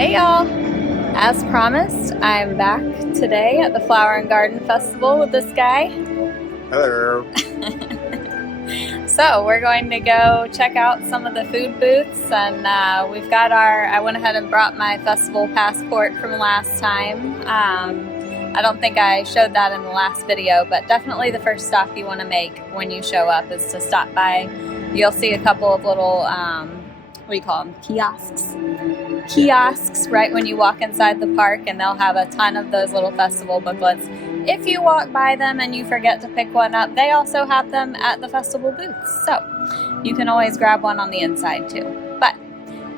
Hey y'all! As promised, I'm back today at the Flower and Garden Festival with this guy. Hello. So we're going to go check out some of the food booths, and we've got I went ahead and brought my festival passport from last time. I don't think I showed that in the last video, but definitely the first stop you want to make when you show up is to stop by. You'll see a couple of little, what do you call them, kiosks right when you walk inside the park, and they'll have a ton of those little festival booklets. If you walk by them and you forget to pick one up, they also have them at the festival booths, so you can always grab one on the inside too. But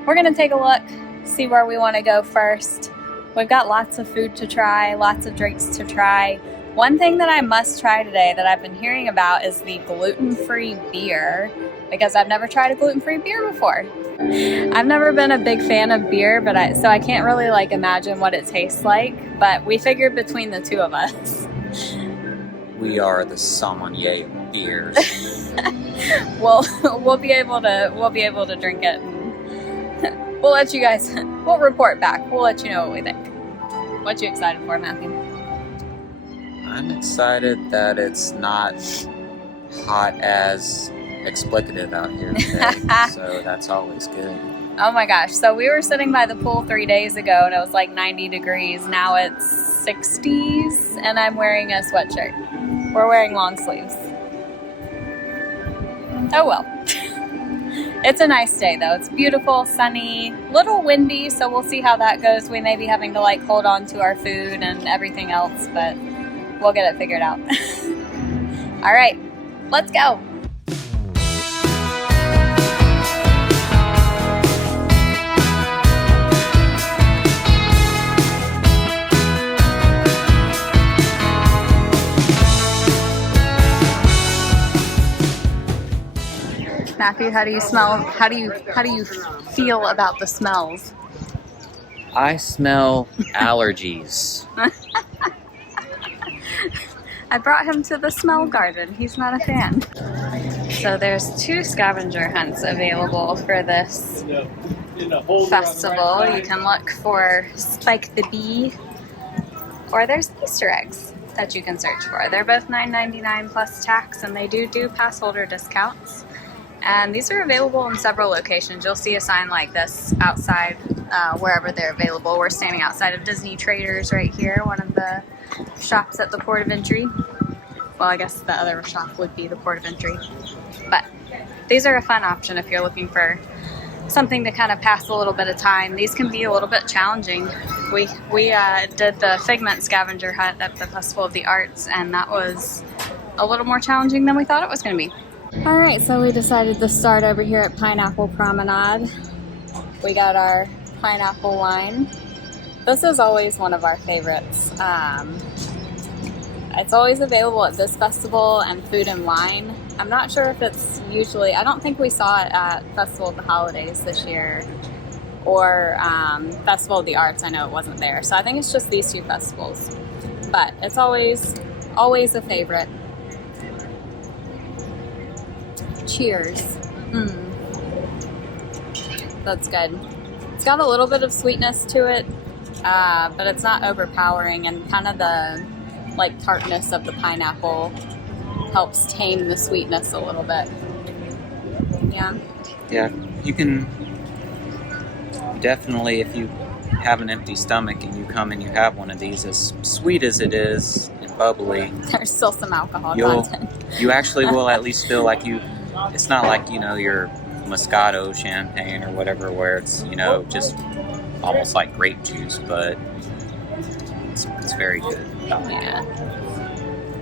we're going to take a look, see where we want to go first. We've got lots of food to try, lots of drinks to try. One thing that I must try today that I've been hearing about is the gluten-free beer, because I've never tried a gluten-free beer before. I've never been a big fan of beer, so I can't really imagine what it tastes like, but we figured between the two of us. We are the sommelier of beers. we'll be able to drink it. And we'll let you guys, we'll report back. We'll let you know what we think. What you excited for, Matthew? I'm excited that it's not hot as explicative out here today, so that's always good. Oh my gosh, so we were sitting by the pool 3 days ago and it was like 90 degrees. Now it's 60s and I'm wearing a sweatshirt. We're wearing long sleeves. Oh well. It's a nice day though. It's beautiful, sunny, little windy, so we'll see how that goes. We may be having to hold on to our food and everything else, but we'll get it figured out. All right, let's go. Matthew, how do you smell? How do you feel about the smells? I smell allergies. I brought him to the smell garden. He's not a fan. So there's 2 scavenger hunts available for this festival. You can look for Spike the Bee, or there's Easter eggs that you can search for. They're both $9.99 plus tax, and they do pass holder discounts. And these are available in several locations. You'll see a sign like this outside wherever they're available. We're standing outside of Disney Traders right here, one of the shops at the port of entry. Well, I guess the other shop would be the port of entry. But these are a fun option if you're looking for something to kind of pass a little bit of time. These can be a little bit challenging. We did the Figment scavenger hunt at the Festival of the Arts, and that was a little more challenging than we thought it was going to be. Alright, so we decided to start over here at Pineapple Promenade. We got our pineapple wine. This is always one of our favorites. It's always available at this festival and Food and Wine. I'm not sure if it's usually, I don't think we saw it at Festival of the Holidays this year, or Festival of the Arts. I know it wasn't there. So I think it's just these 2 festivals. But it's always a favorite. Cheers. That's good. It's got a little bit of sweetness to it, but it's not overpowering, and kind of the tartness of the pineapple helps tame the sweetness a little bit. Yeah. Yeah, you can definitely, if you have an empty stomach and you come and you have one of these, as sweet as it is and bubbly, there's still some alcohol content. You actually will at least feel like it's not like, your Moscato champagne or whatever, where it's, just almost like grape juice, but it's very good. Yeah.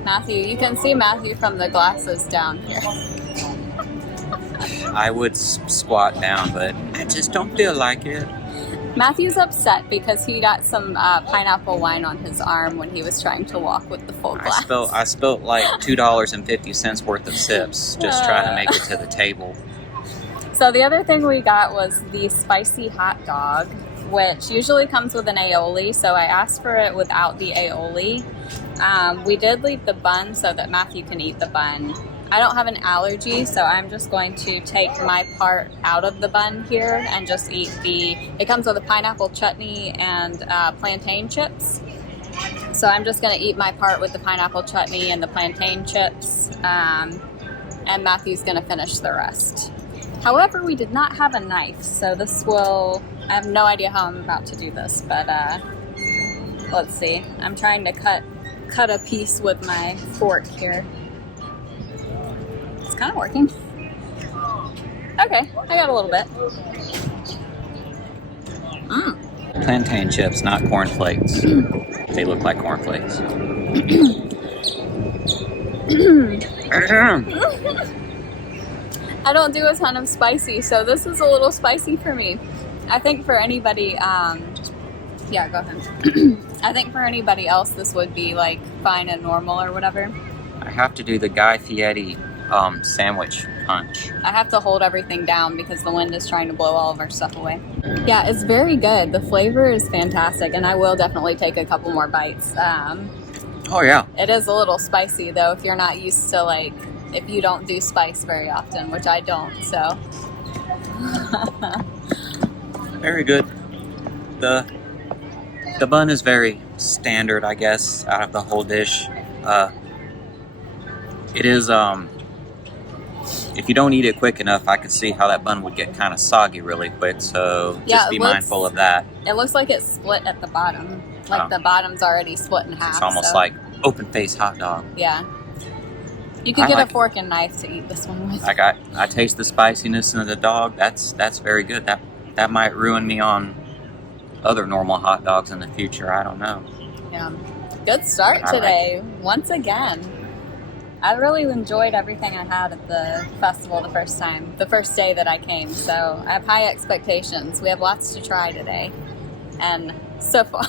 Matthew, you can see Matthew from the glasses down here. I would squat down, but I just don't feel like it. Matthew's upset because he got some pineapple wine on his arm when he was trying to walk with the full glass. I spilled like $2.50 worth of sips just trying to make it to the table. So the other thing we got was the spicy hot dog, which usually comes with an aioli, so I asked for it without the aioli. We did leave the bun so that Matthew can eat the bun. I don't have an allergy, so I'm just going to take my part out of the bun here and just eat it comes with a pineapple chutney and plantain chips. So I'm just going to eat my part with the pineapple chutney and the plantain chips, and Matthew's going to finish the rest. However, we did not have a knife, so I have no idea how I'm about to do this, but let's see. I'm trying to cut a piece with my fork here. It's kind of working. Okay, I got a little bit. Plantain chips, not cornflakes. They look like cornflakes. I don't do a ton of spicy, so this is a little spicy for me. I think for anybody, yeah, go ahead. I think for anybody else, this would be like fine and normal or whatever. I have to do the Guy Fieri sandwich punch. I have to hold everything down because the wind is trying to blow all of our stuff away. Yeah, it's very good. The flavor is fantastic, and I will definitely take a couple more bites. Oh yeah. It is a little spicy though if you're not used to if you don't do spice very often, which I don't, so. Very good. The bun is very standard, I guess, out of the whole dish. It is, if you don't eat it quick enough, I could see how that bun would get kind of soggy really quick, so just be mindful of that. It looks like it's split at the bottom. The bottom's already split in half. It's almost like open-faced hot dog. Yeah. You can get a fork and knife to eat this one with. I taste the spiciness in the dog. That's very good. That might ruin me on other normal hot dogs in the future. I don't know. Yeah. Good start today. Once again. I really enjoyed everything I had at the festival the first day that I came. So I have high expectations. We have lots to try today. And so far,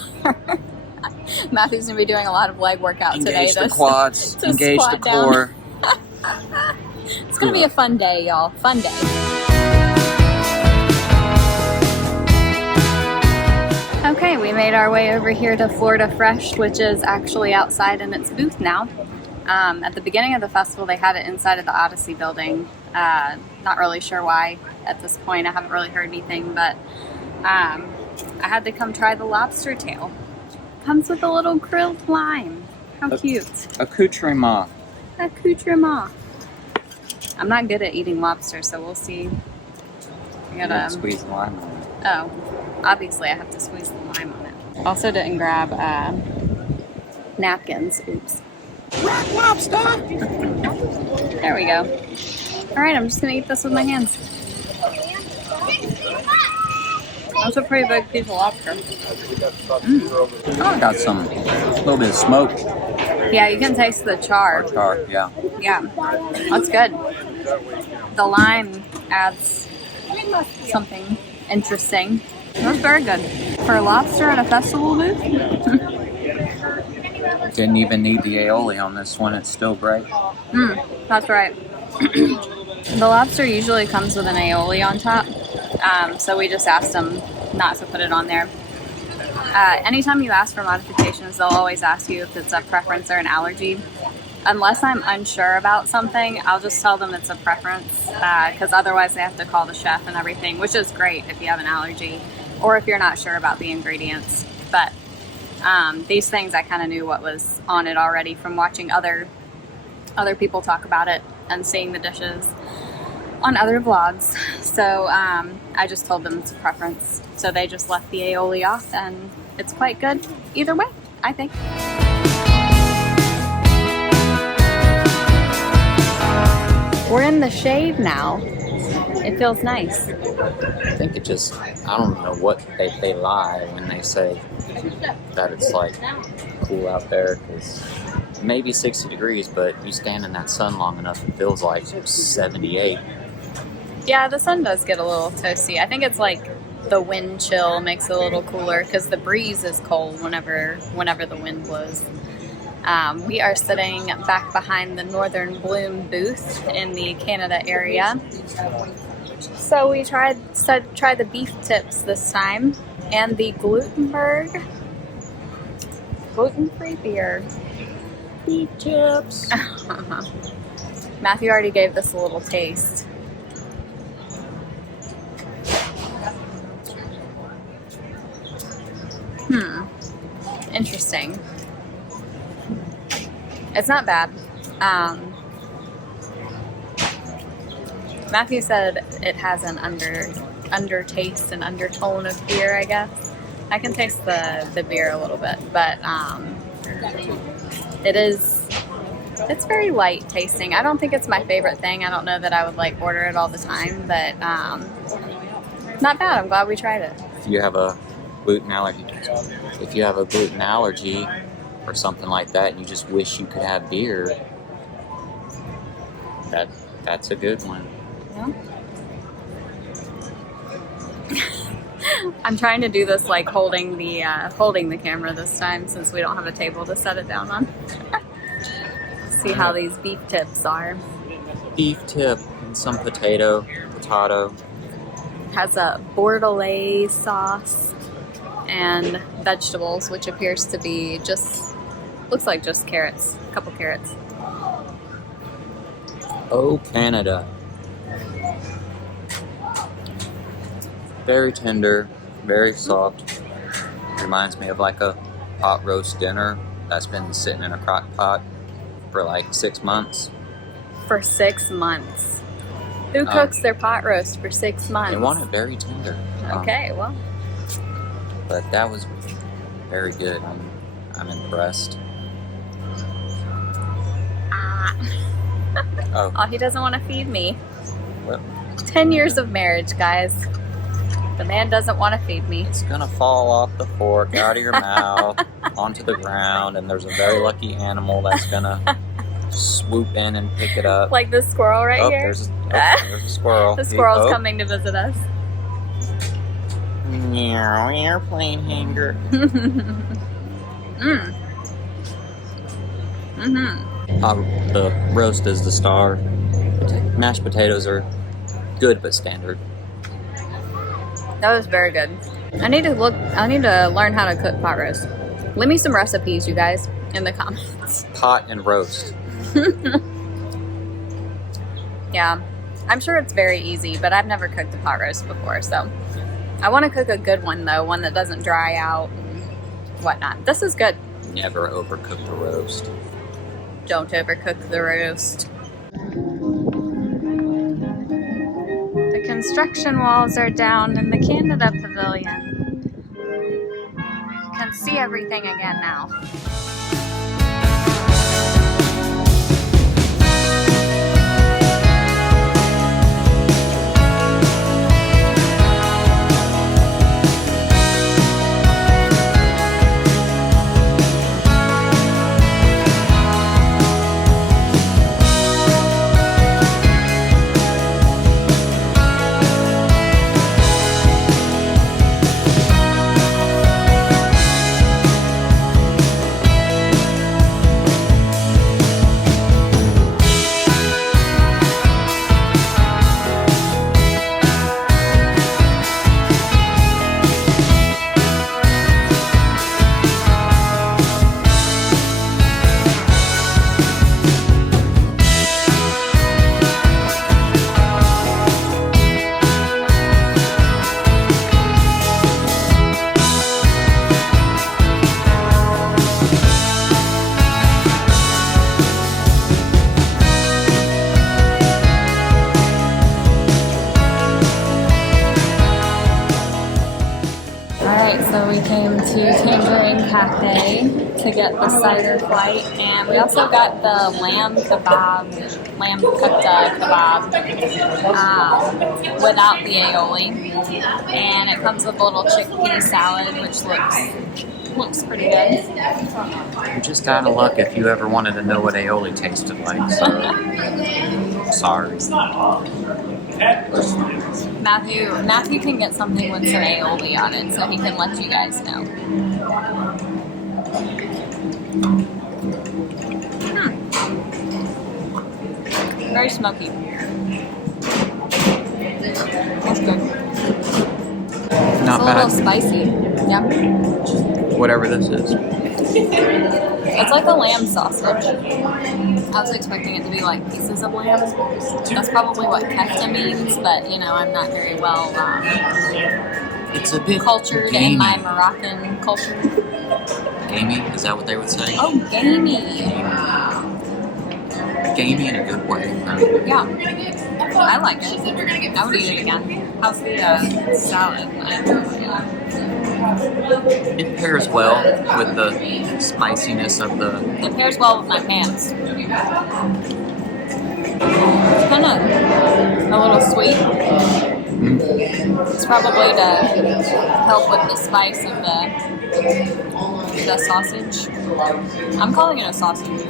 Matthew's going to be doing a lot of leg workout today. Engage the quads, engage the core. It's going to be a fun day, y'all. Fun day. Okay, we made our way over here to Florida Fresh, which is actually outside in its booth now. At the beginning of the festival, they had it inside of the Odyssey building. Not really sure why at this point. I haven't really heard anything, but I had to come try the lobster tail. Comes with a little grilled lime. How cute. Accoutrement. Accoutrement. I'm not good at eating lobster, so we'll see. I gotta squeeze the lime on it. Oh, obviously I have to squeeze the lime on it. Also didn't grab napkins. Oops. Rock lobster! There we go. Alright, I'm just gonna eat this with my hands. That's a pretty big piece of lobster. Oh, got a little bit of smoke. Yeah, you can taste the char. Yeah. Yeah, that's good. The lime adds something interesting. That's very good. For lobster at a festival booth? Didn't even need the aioli on this one. It's still great. That's right. The lobster usually comes with an aioli on top, so we just asked them not to put it on there. Anytime you ask for modifications, they'll always ask you if it's a preference or an allergy. Unless I'm unsure about something, I'll just tell them it's a preference, because otherwise they have to call the chef and everything, which is great if you have an allergy or if you're not sure about the ingredients. But these things I kind of knew what was on it already from watching other people talk about it and seeing the dishes on other vlogs. So I just told them it's a preference. So they just left the aioli off, and it's quite good either way, I think. We're in the shade now. It feels nice. I think it just, I don't know what they lie when they say that it's like cool out there, because maybe 60 degrees, but you stand in that sun long enough, it feels like 78. Yeah, the sun does get a little toasty. I think it's like the wind chill makes it a little cooler, because the breeze is cold whenever the wind blows. We are sitting back behind the Northern Bloom booth in the Canada area. So we tried the beef tips this time, and the gluten-free beer. Beef tips. Matthew already gave this a little taste. Interesting. It's not bad. Matthew said it has an undertaste and undertone of beer, I guess. I can taste the beer a little bit, but it's very light tasting. I don't think it's my favorite thing. I don't know that I would like order it all the time, but not bad. I'm glad we tried it. If you have a gluten allergy or something like that, and you just wish you could have beer, that's a good one. Yeah. I'm trying to do this like holding the camera this time, since we don't have a table to set it down on. See how these beef tips are. Beef tip and some potato. Has a bordelaise sauce and vegetables, which appears to be looks like just carrots, a couple carrots. Oh, Canada. Very tender, very soft. Reminds me of like a pot roast dinner that's been sitting in a crock pot for like 6 months. For 6 months. Who cooks their pot roast for 6 months? They want it very tender. Okay, well. But that was very good. I'm impressed. Oh, he doesn't want to feed me. well, 10 years of marriage, guys. The man doesn't want to feed me. it's gonna fall off the fork, out of your mouth, onto the ground, and there's a very lucky animal that's gonna swoop in and pick it up. Like this squirrel right here. There's a squirrle. The squirrel's coming to visit us. Meow, airplane hanger. The roast is the star. Mashed potatoes are good but standard. That was very good. I need to learn how to cook pot roast. Leave me some recipes, you guys, in the comments. Pot and roast. Yeah, I'm sure it's very easy, but I've never cooked a pot roast before, so I want to cook a good one though, one that doesn't dry out and whatnot. This is good. Never overcook the roast. Don't overcook the roast. The construction walls are down in the Canada Pavilion. You can see everything again now. So we came to Tangerine Cafe to get the cider flight, and we also got the lamb kofta kebab without the aioli, and it comes with a little chickpea salad, which looks pretty good. You're just out of luck if you ever wanted to know what aioli tasted like. So sorry. Matthew can get something with some aioli on it, so he can let you guys know. Very smoky. That's good. Not it's a bad. little spicy. Yeah. Whatever this is. It's like a lamb sausage. I was expecting it to be like pieces of lamb. That's probably what kefta means, but you know, I'm not very well It's a bit cultured gamey. in my Moroccan culture. Gamey? Is that what they would say? Oh, gamey. Gamey in a good way. I mean, Yeah. I like it. I would eat it again. How's the salad? I enjoy it. it pairs well with the spiciness of the. It pairs well with my pants. It's kind of a little sweet. It's probably to help with the spice of the sausage. I'm calling it a sausage.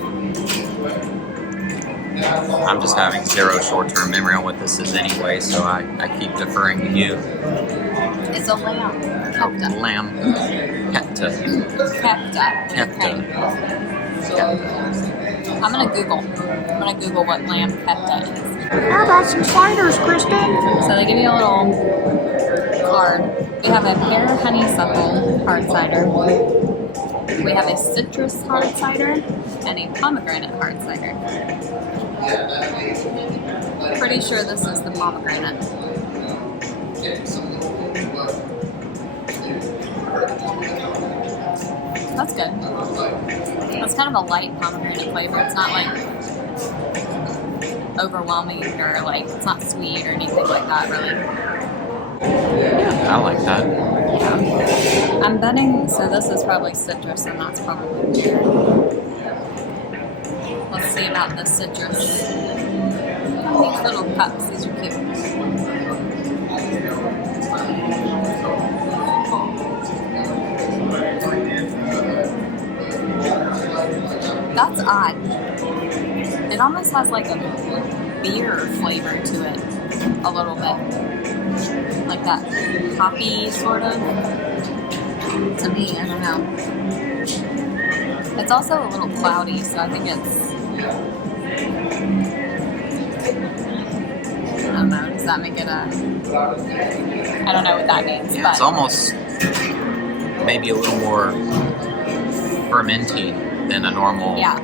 I'm just having zero short-term memory on what this is anyway, so I keep deferring to you. It's a lamb. Kefta. Lamb. Kefta. Kefta. Kefta. I'm gonna Google what lamb kefta is. How about some sliders, Kristin? So they give you a little card. We have a pear honeysuckle hard cider. We have a citrus hard cider and a pomegranate hard cider. Pretty sure this is the pomegranate. That's good. It's kind of a light pomegranate flavor. It's not like overwhelming or like it's not sweet or anything like that really. I like that. Yeah. I'm betting, so this is probably citrus and that's probably pear. Let's see about the citrus. These little cups, these are cute. That's odd. It almost has like a beer flavor to it, a little bit. Like that hoppy sort of. To me, I don't know. It's also a little cloudy, so I think it's. I don't know. Does that make it a? I don't know what that means. Yeah, but it's almost maybe a little more fermenty than a normal. Yeah.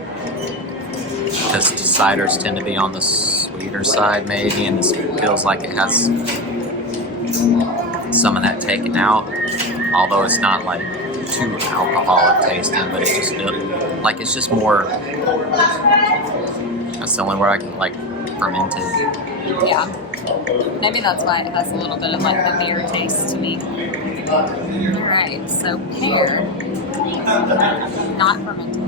Because ciders tend to be on the sweeter side, maybe, and this feels like it has some of that taken out. Although it's not like too alcoholic tasting, but it just feels like it's just more. That's the only word I can like fermented. Yeah. Maybe that's why it has a little bit of like the beer taste to me. Alright, so pear. Not fermented.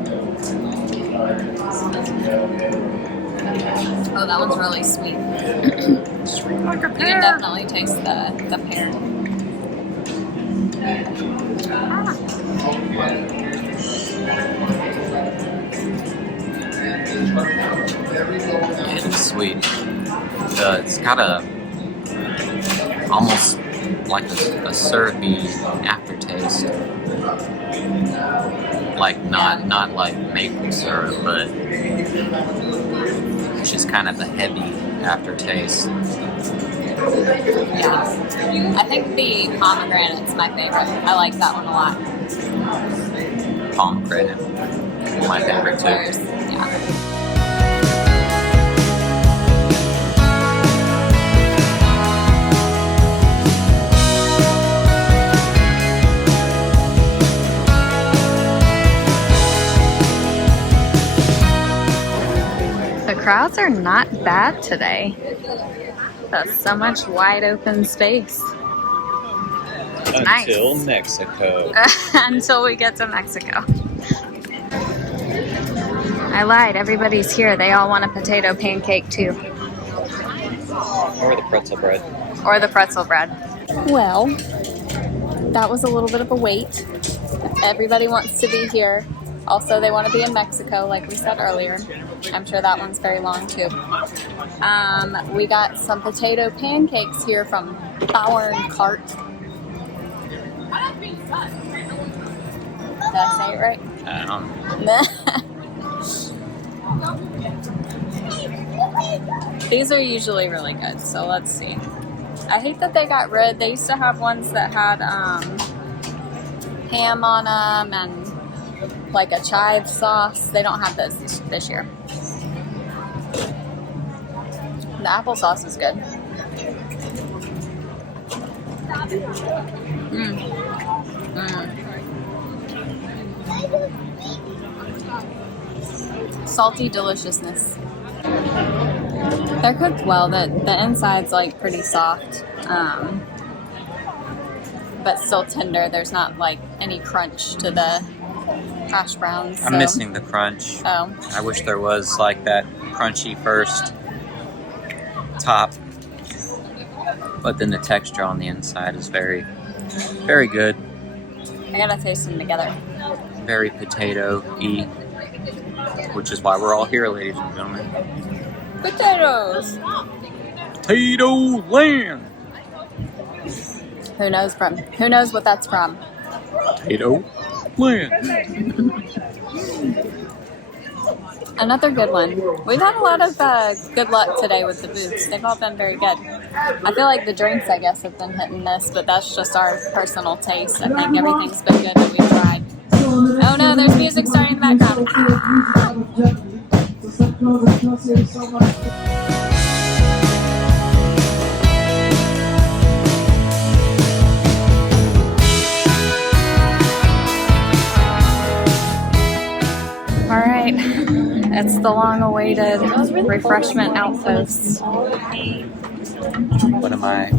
Oh, that one's really sweet. Sweet like a You can definitely taste the pear. It's sweet. It's got a almost like a syrupy aftertaste. Like not like maple syrup, but it's just kind of the heavy aftertaste. Yeah. I think the pomegranate's my favorite. I like that one a lot. Pomegranate, my favorite too. Yeah. The crowds are not bad today. There's so much wide open space. It's Until nice. Mexico. Until we get to Mexico. I lied. Everybody's here. They all want a potato pancake too. Or the pretzel bread. Or the pretzel bread. Well, that was a little bit of a wait. Everybody wants to be here. Also, they want to be in Mexico, like we said earlier. I'm sure that one's very long too. We got some potato pancakes here from Flour and Cart. Did I say it right? I don't know. These are usually really good, so let's see. I hate that they got rid. They used to have ones that had ham on them and like a chive sauce. They don't have those this year. The applesauce is good. Salty deliciousness. They're cooked well. The inside's like pretty soft, but still tender. There's not like any crunch to the hash browns. I'm missing the crunch. Oh. I wish there was like that crunchy first top, but then the texture on the inside is very, very good. I gotta taste them together. Very potato-y, which is why we're all here, ladies and gentlemen. Potatoes! Potato land! Who knows what that's from? Potato land! Another good one. We've had a lot of good luck today with the booths. They've all been very good. I feel like the drinks, I guess, have been hit and miss, but that's just our personal taste. I think everything's been good that we've tried. Oh no, there's music starting in the background. Alright, it's the long-awaited refreshment outpost. One of my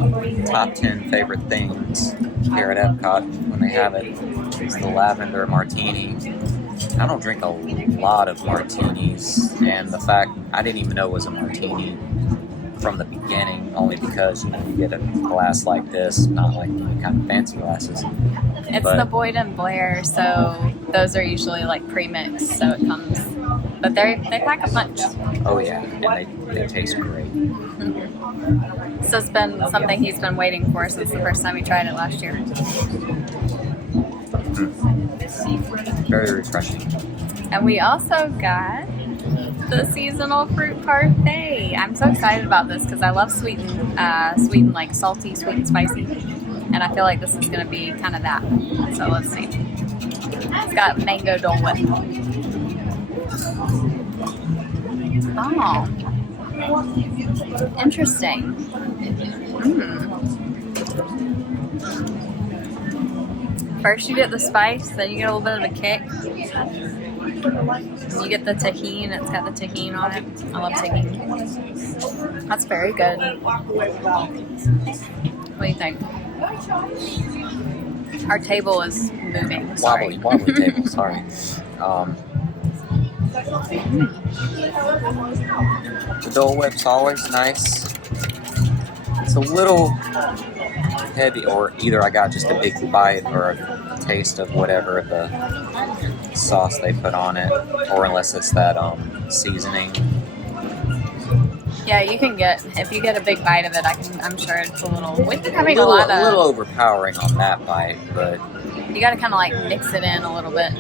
top 10 favorite things here at EPCOT when they have it is the lavender martini. I don't drink a lot of martinis, and the fact I didn't even know it was a martini from the beginning, only because you get a glass like this, not like kind of fancy glasses. It's the Boyd and Blair, so those are usually like pre-mixed, so it comes. But they pack a punch. Oh yeah, and they taste great. So it's been something he's been waiting for since the first time he tried it last year. Very refreshing. And we also got the seasonal fruit parfait. I'm so excited about this because I love sweet and like salty, sweet and spicy. And I feel like this is going to be kind of that. So let's see. It's got mango Dole Whip. Oh. Interesting. First you get the spice, then you get a little bit of a kick. You get the tahini, it's got the tahini on it. I love tahini. That's very good. What do you think? Our table is moving. Sorry. Wobbly table, sorry. The Dole Whip's always nice. It's a little heavy, or either I got just a big bite or a taste of whatever the sauce they put on it, or unless it's that seasoning. Yeah, you can get, if you get a big bite of it, I'm sure it's a little, we've been having a a lot of, little overpowering on that bite, but you gotta kind of like mix it in a little bit.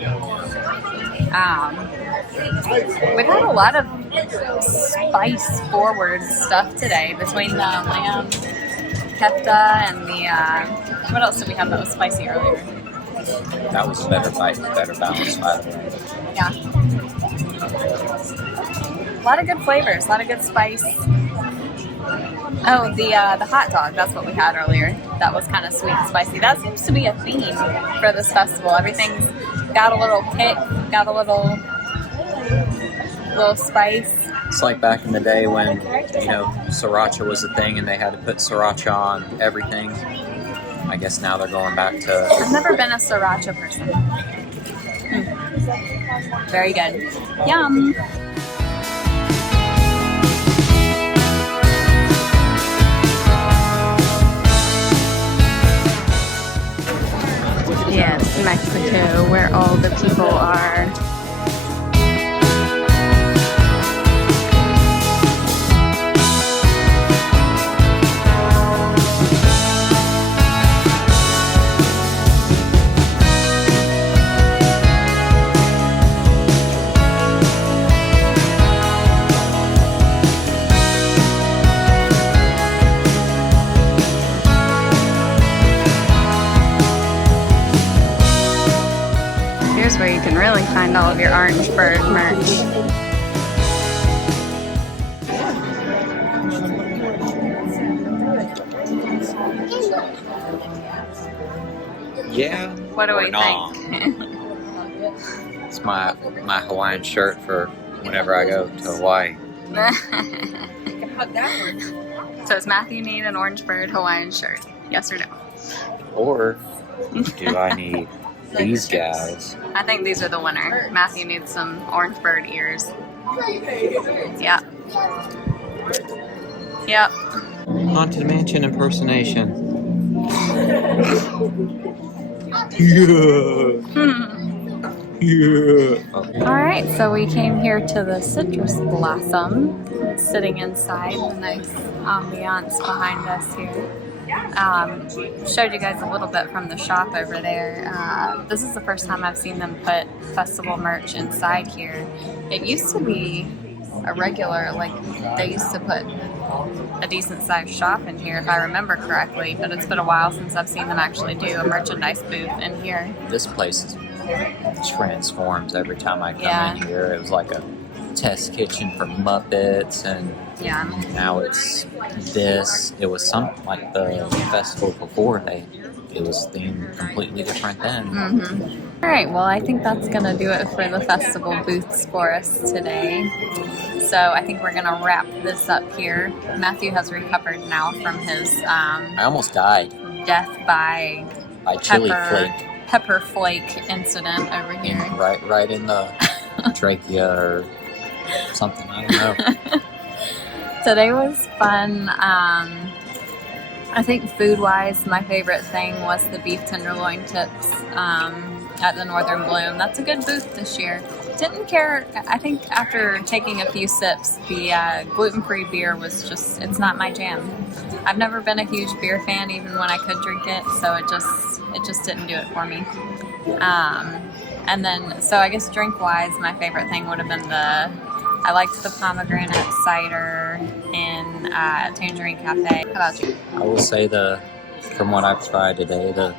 We've had a lot of spice forward stuff today between the lamb kefta and the, what else did we have that was spicy earlier? that was a better bite, better balance, by the way. Yeah. A lot of good flavors, a lot of good spice. Oh, the hot dog, that's what we had earlier. That was kind of sweet and spicy. That seems to be a theme for this festival. Everything's got a little kick, got a little spice. It's like back in the day when, sriracha was a thing and they had to put sriracha on everything. I guess now they're going back to... I've never been a sriracha person. Very good. Yum! Yes, Mexico, where all the people are. here's where you can really find all of your Orange Bird merch. Yeah. What do we nah. think? It's my Hawaiian shirt for whenever I go to Hawaii. So does Matthew need an Orange Bird Hawaiian shirt? Yes or no? Or do I need these guys? I think these are the winner. Matthew needs some Orange Bird ears. Yep. Yep. Haunted Mansion impersonation. Alright, so we came here to the Citrus Blossom, sitting inside, the nice ambiance behind us here. Showed you guys a little bit from the shop over there. This is the first time I've seen them put festival merch inside here. It used to be a regular, like they used to put a decent sized shop in here if I remember correctly, but it's been a while since I've seen them actually do a merchandise booth in here. This place transforms every time I come in here. It was like a test kitchen for Muppets, and now it's this. It was something like the festival before. It was themed completely different then. All right, well, I think that's gonna do it for the festival booths for us today. So I think we're gonna wrap this up here. Matthew has recovered now from his I almost died. Death by chili flake. Pepper flake incident over here. Right in the trachea or something. I don't know. Today was fun. I think food-wise, my favorite thing was the beef tenderloin tips at the Northern Bloom. That's a good booth this year. Didn't care. I think after taking a few sips, the gluten-free beer was just, it's not my jam. I've never been a huge beer fan, even when I could drink it, so it just didn't do it for me. And then, so I guess drink-wise, my favorite thing would have been I liked the pomegranate cider in Tangerine Cafe. How about you? I will say from what I've tried today, the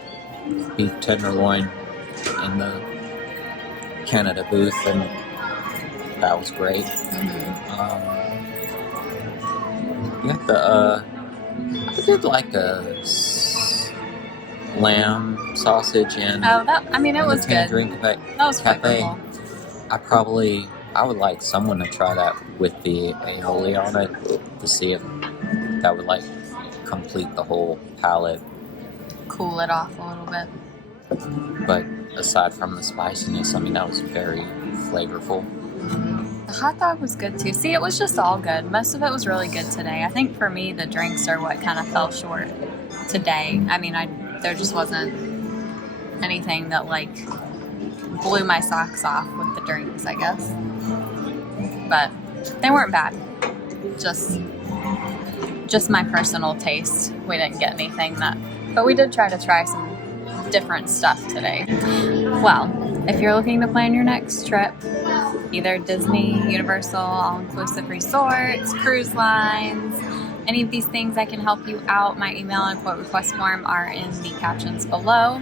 beef tenderloin in the Canada booth, and that was great. I did like a lamb sausage and it was good. That was flavorful. I would like someone to try that with the aioli on it to see if that would like complete the whole palate. Cool it off a little bit. But aside from the spiciness, I mean, that was very flavorful. The hot dog was good too. See, it was just all good. Most of it was really good today. I think for me, the drinks are what kind of fell short today. I mean, there just wasn't anything that like blew my socks off with the drinks, I guess. But they weren't bad. Just my personal taste. We didn't get anything but we did try some different stuff today. Well, if you're looking to plan your next trip, either Disney, Universal, all-inclusive resorts, cruise lines, any of these things, I can help you out. My email and quote request form are in the captions below.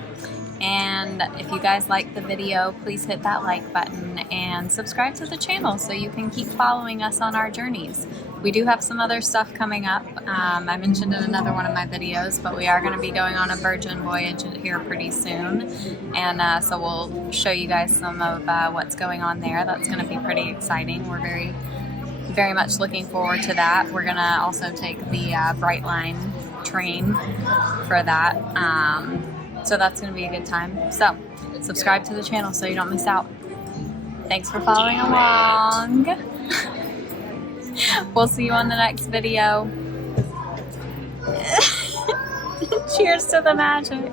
And if you guys like the video, please hit that like button and subscribe to the channel so you can keep following us on our journeys. We do have some other stuff coming up. I mentioned in another one of my videos, but we are going to be going on a Virgin voyage here pretty soon. And so we'll show you guys some of what's going on there. That's going to be pretty exciting. We're very, very much looking forward to that. We're going to also take the Brightline train for that. So that's going to be a good time. So subscribe to the channel so you don't miss out. Thanks for following along. We'll see you on the next video. Cheers to the magic.